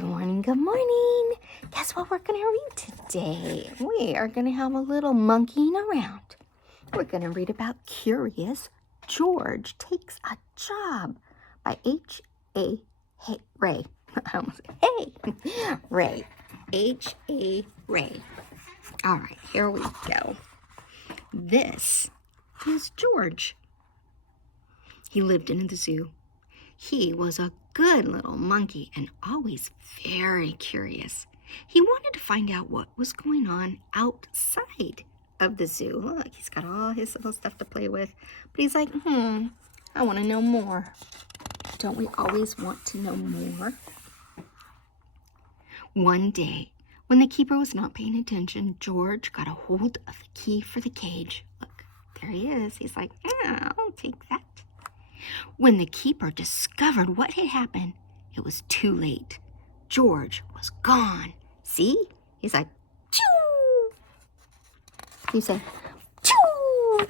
Good morning, good morning. Guess what we're going to read today? We are going to have a little monkeying around. We're going to read about Curious George Takes a Job by H.A. Ray. I almost said, hey, Ray. H.A. Ray. All right, here we go. This is George. He lived in the zoo. He was a good little monkey and always very curious. He wanted to find out what was going on outside of the zoo. Look, he's got all his little stuff to play with. But he's like, I want to know more. Don't we always want to know more? One day, when the keeper was not paying attention, George got a hold of the key for the cage. Look, there he is. He's like, I'll take that. When the keeper discovered what had happened, it was too late. George was gone. See? He's like, choo! You say, choo!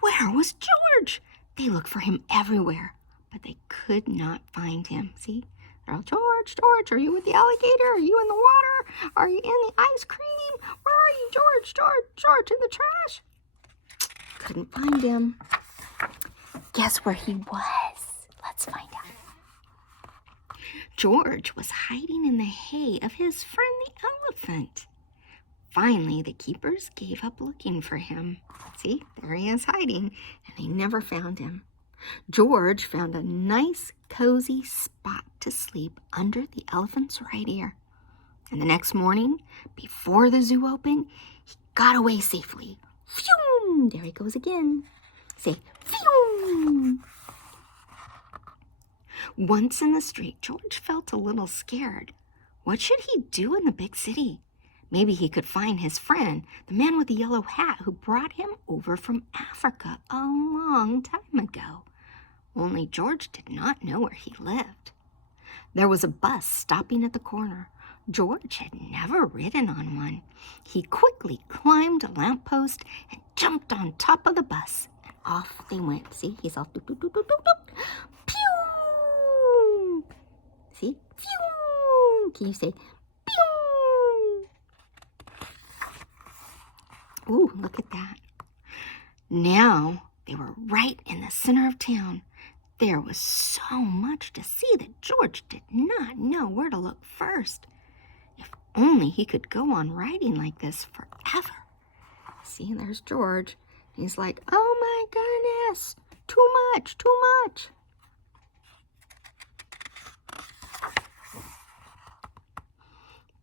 Where was George? They looked for him everywhere, but they could not find him. See? They're all, George, are you with the alligator? Are you in the water? Are you in the ice cream? Where are you, George, in the trash? Couldn't find him. Guess where he was? Let's find out. George was hiding in the hay of his friend the elephant. Finally, the keepers gave up looking for him. See, there he is hiding, and they never found him. George found a nice, cozy spot to sleep under the elephant's right ear. And the next morning, before the zoo opened, he got away safely. Phew! There he goes again. Say, phew! Once in the street, George felt a little scared. What should he do in the big city? Maybe he could find his friend, the man with the yellow hat who brought him over from Africa a long time ago. Only George did not know where he lived. There was a bus stopping at the corner. George had never ridden on one. He quickly climbed a lamppost and jumped on top of the bus. Off they went. See, he's all doop, doop, doop, doop, doop, doop. Pew! See? Pew! Can you say pew? Ooh, look at that. Now they were right in the center of town. There was so much to see that George did not know where to look first. If only he could go on riding like this forever. See, there's George. He's like, oh my goodness, too much.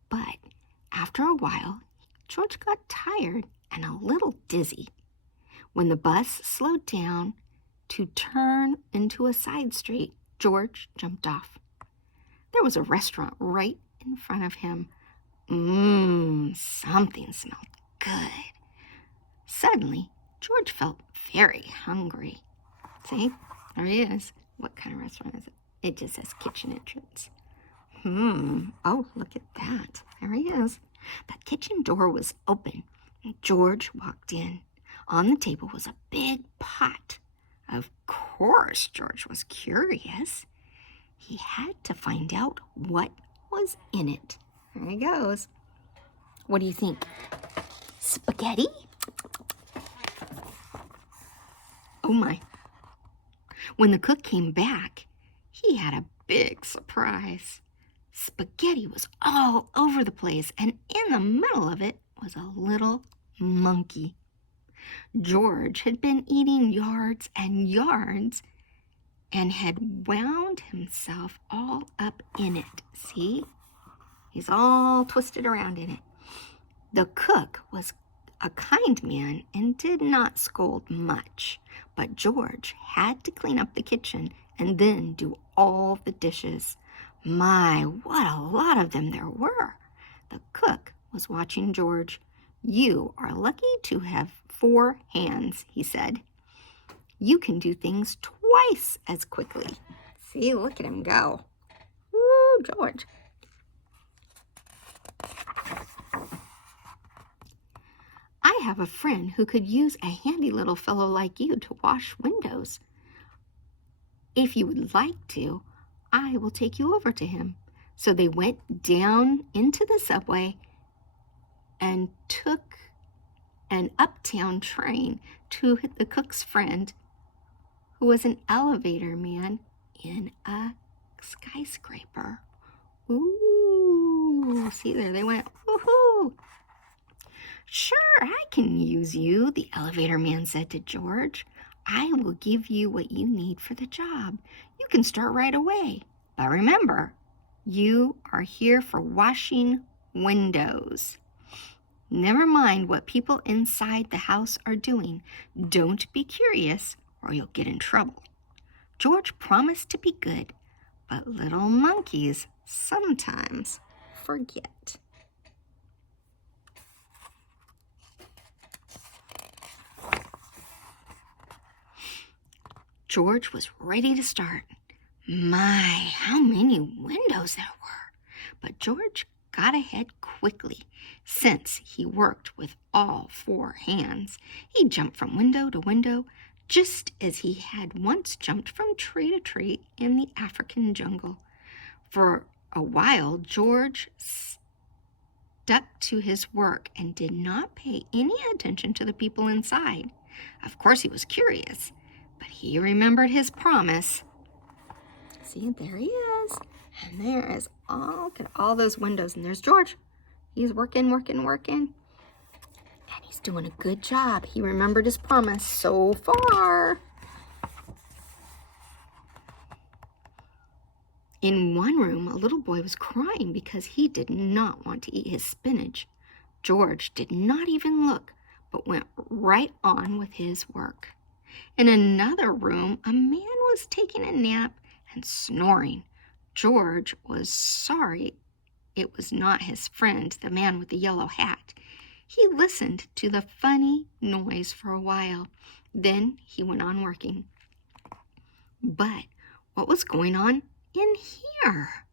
But after a while, George got tired and a little dizzy. When the bus slowed down to turn into a side street, George jumped off. There was a restaurant right in front of him. Something smelled good. Suddenly, George felt very hungry. See, there he is. What kind of restaurant is it? It just says kitchen entrance. Oh, look at that. There he is. The kitchen door was open, and George walked in. On the table was a big pot. Of course, George was curious. He had to find out what was in it. There he goes. What do you think? Spaghetti? Oh my. When the cook came back, he had a big surprise. Spaghetti was all over the place, and in the middle of it was a little monkey. George had been eating yards and yards and had wound himself all up in it. See? He's all twisted around in it. The cook was a kind man and did not scold much, but George had to clean up the kitchen and then do all the dishes. My, what a lot of them there were. The cook was watching George. You are lucky to have 4 hands, he said. You can do things twice as quickly. See, look at him go. Woo, George. I have a friend who could use a handy little fellow like you to wash windows. If you would like to, I will take you over to him." So they went down into the subway and took an uptown train to the cook's friend, who was an elevator man in a skyscraper. Ooh, see, there they went. Woohoo! "Sure, I can use you," the elevator man said to George. "I will give you what you need for the job. You can start right away. But remember, you are here for washing windows. Never mind what people inside the house are doing. Don't be curious or you'll get in trouble." George promised to be good, but little monkeys sometimes forget. George was ready to start. My, how many windows there were! But George got ahead quickly. Since he worked with all 4 hands, he jumped from window to window, just as he had once jumped from tree to tree in the African jungle. For a while, George stuck to his work and did not pay any attention to the people inside. Of course, he was curious, but he remembered his promise. See, there he is. And there is look at all those windows. And there's George. He's working. And he's doing a good job. He remembered his promise so far. In one room, a little boy was crying because he did not want to eat his spinach. George did not even look, but went right on with his work. In another room, a man was taking a nap and snoring. George was sorry it was not his friend, the man with the yellow hat. He listened to the funny noise for a while. Then he went on working. But what was going on in here?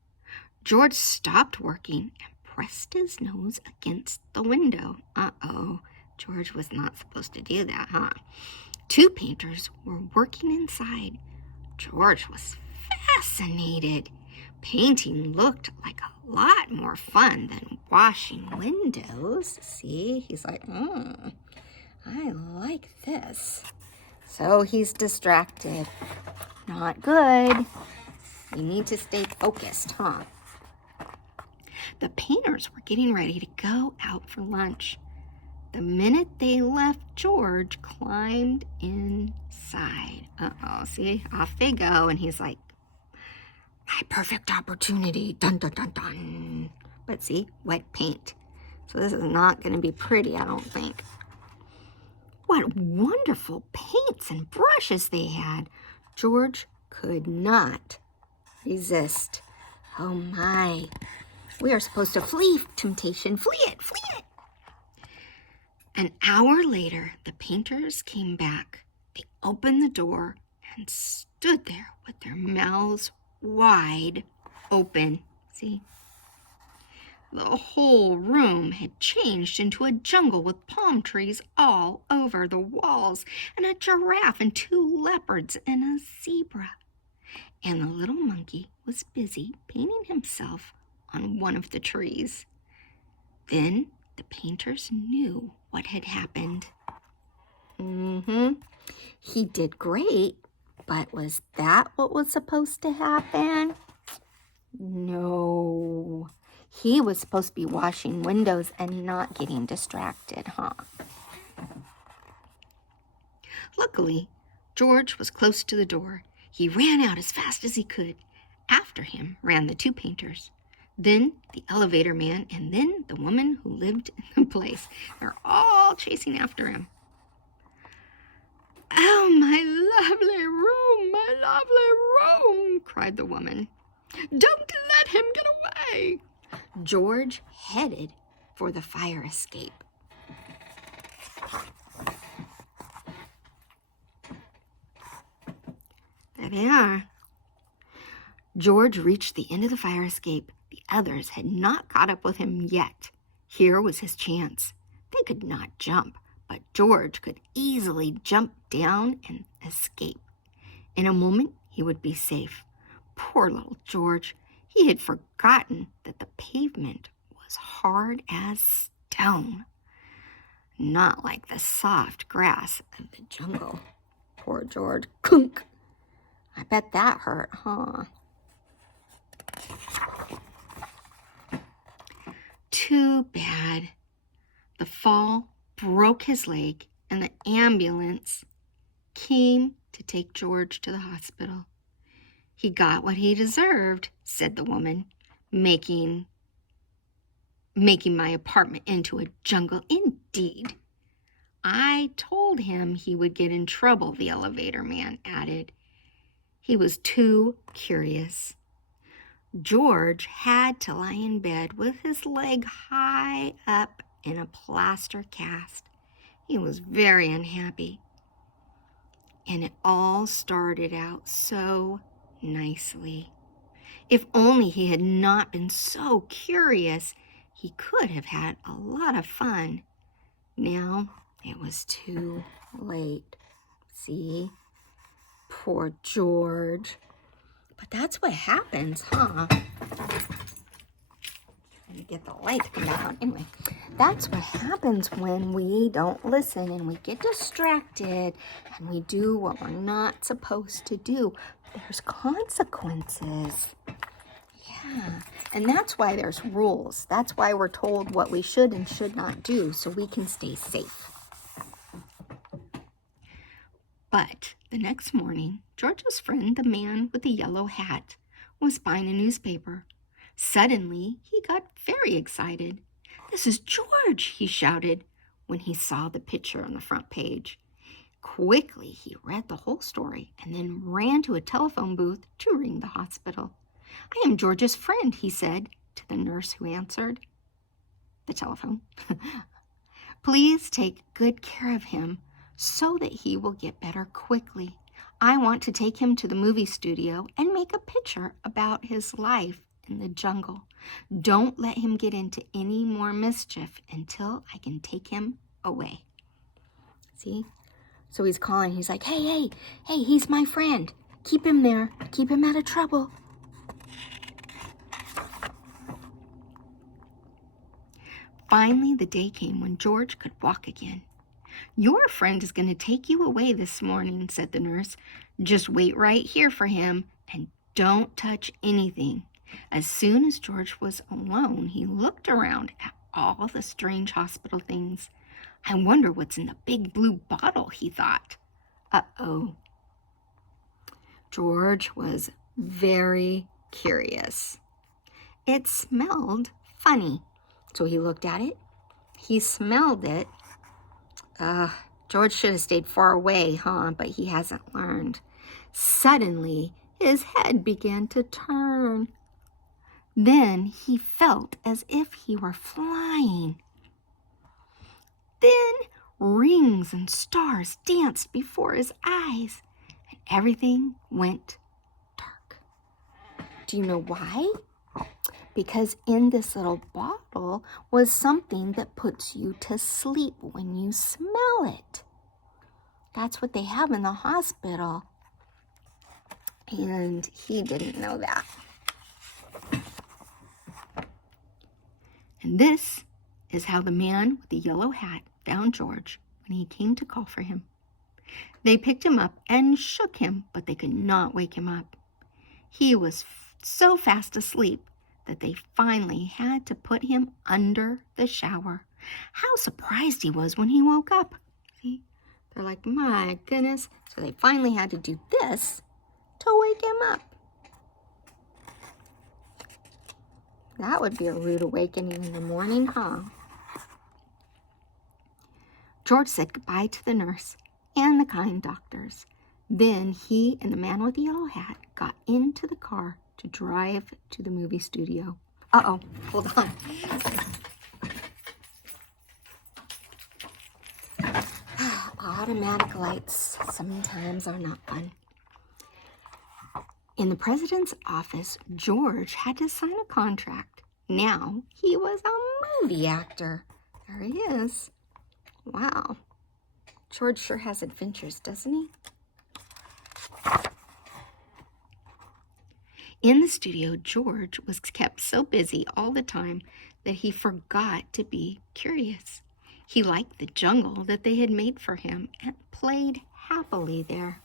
George stopped working and pressed his nose against the window. Uh-oh, George was not supposed to do that, huh? 2 painters were working inside. George was fascinated. Painting looked like a lot more fun than washing windows. See, he's like, I like this. So he's distracted. Not good. You need to stay focused, huh? The painters were getting ready to go out for lunch. The minute they left, George climbed inside. Uh-oh, see, off they go, and he's like, my perfect opportunity, dun, dun, dun, dun. But see, wet paint. So this is not going to be pretty, I don't think. What wonderful paints and brushes they had. George could not resist. Oh my, we are supposed to flee temptation. Flee it, flee it. An hour later, the painters came back. They opened the door and stood there with their mouths wide open. See? The whole room had changed into a jungle with palm trees all over the walls, and a giraffe and 2 leopards and a zebra. And the little monkey was busy painting himself on one of the trees. Then the painters knew what had happened. He did great, but was that what was supposed to happen? No. He was supposed to be washing windows and not getting distracted, huh? Luckily, George was close to the door. He ran out as fast as he could. After him ran the 2 painters, then the elevator man, and then the woman who lived in the place. They're all chasing after him. Oh, my lovely room, cried the woman. Don't let him get away. George headed for the fire escape. There they are. George reached the end of the fire escape. The others had not caught up with him yet. Here was his chance. They could not jump, but George could easily jump down and escape. In a moment, he would be safe. Poor little George. He had forgotten that the pavement was hard as stone, not like the soft grass of the jungle. Poor George. Clunk! I bet that hurt, huh? Too bad. The fall broke his leg, and the ambulance came to take George to the hospital. He got what he deserved, said the woman, making my apartment into a jungle. Indeed. I told him he would get in trouble, the elevator man added. He was too curious. George had to lie in bed with his leg high up in a plaster cast. He was very unhappy. And it all started out so nicely. If only he had not been so curious, he could have had a lot of fun. Now it was too late. See? Poor George. But that's what happens, huh? Trying to get the light to come back on. Anyway, that's what happens when we don't listen and we get distracted and we do what we're not supposed to do. There's consequences. Yeah, and that's why there's rules. That's why we're told what we should and should not do so we can stay safe. But the next morning, George's friend, the man with the yellow hat, was buying a newspaper. Suddenly, he got very excited. "This is George," he shouted when he saw the picture on the front page. Quickly, he read the whole story and then ran to a telephone booth to ring the hospital. "I am George's friend," he said to the nurse who answered the telephone. "Please take good care of him so that he will get better quickly. I want to take him to the movie studio and make a picture about his life in the jungle. Don't let him get into any more mischief until I can take him away." See? So he's calling. He's like, hey, he's my friend. Keep him there. Keep him out of trouble. Finally, the day came when George could walk again. "Your friend is going to take you away this morning," said the nurse. "Just wait right here for him and don't touch anything." As soon as George was alone, he looked around at all the strange hospital things. "I wonder what's in the big blue bottle," he thought. Uh-oh. George was very curious. It smelled funny. So he looked at it. He smelled it. George should have stayed far away, huh? But he hasn't learned. Suddenly, his head began to turn. Then he felt as if he were flying. Then rings and stars danced before his eyes, and everything went dark. Do you know why? Because in this little bottle was something that puts you to sleep when you smell it. That's what they have in the hospital. And he didn't know that. And this is how the man with the yellow hat found George when he came to call for him. They picked him up and shook him, but they could not wake him up. He was so fast asleep that they finally had to put him under the shower. How surprised he was when he woke up. See, they're like, my goodness. So they finally had to do this to wake him up. That would be a rude awakening in the morning, huh? George said goodbye to the nurse and the kind doctors. Then he and the man with the yellow hat got into the car to drive to the movie studio. Uh-oh, hold on. Automatic lights sometimes are not fun. In the president's office, George had to sign a contract. Now he was a movie actor. There he is. Wow. George sure has adventures, doesn't he? In the studio, George was kept so busy all the time that he forgot to be curious. He liked the jungle that they had made for him and played happily there.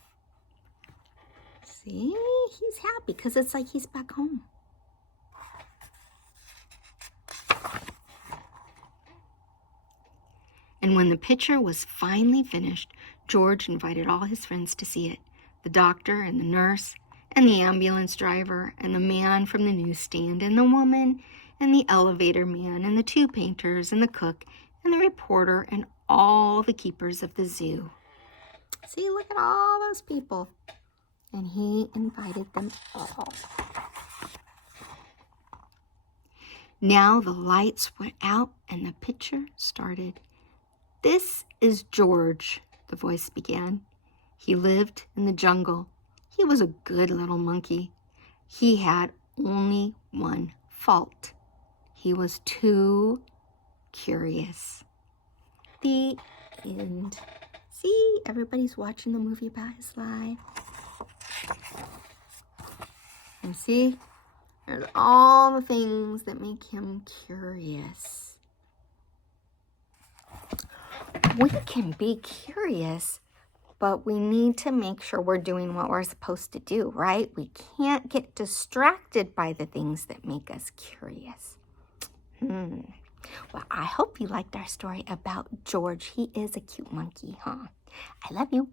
See, he's happy because it's like he's back home. And when the picture was finally finished, George invited all his friends to see it. The doctor and the nurse and the ambulance driver and the man from the newsstand and the woman and the elevator man and the 2 painters and the cook and the reporter and all the keepers of the zoo. See, look at all those people. And he invited them all. Now the lights went out and the picture started. "This is George," the voice began. "He lived in the jungle. He was a good little monkey. He had only one fault. He was too curious." The end. See, everybody's watching the movie about his life. And see, there's all the things that make him curious. We can be curious, but we need to make sure we're doing what we're supposed to do, right? We can't get distracted by the things that make us curious. Well, I hope you liked our story about George. He is a cute monkey, huh? I love you.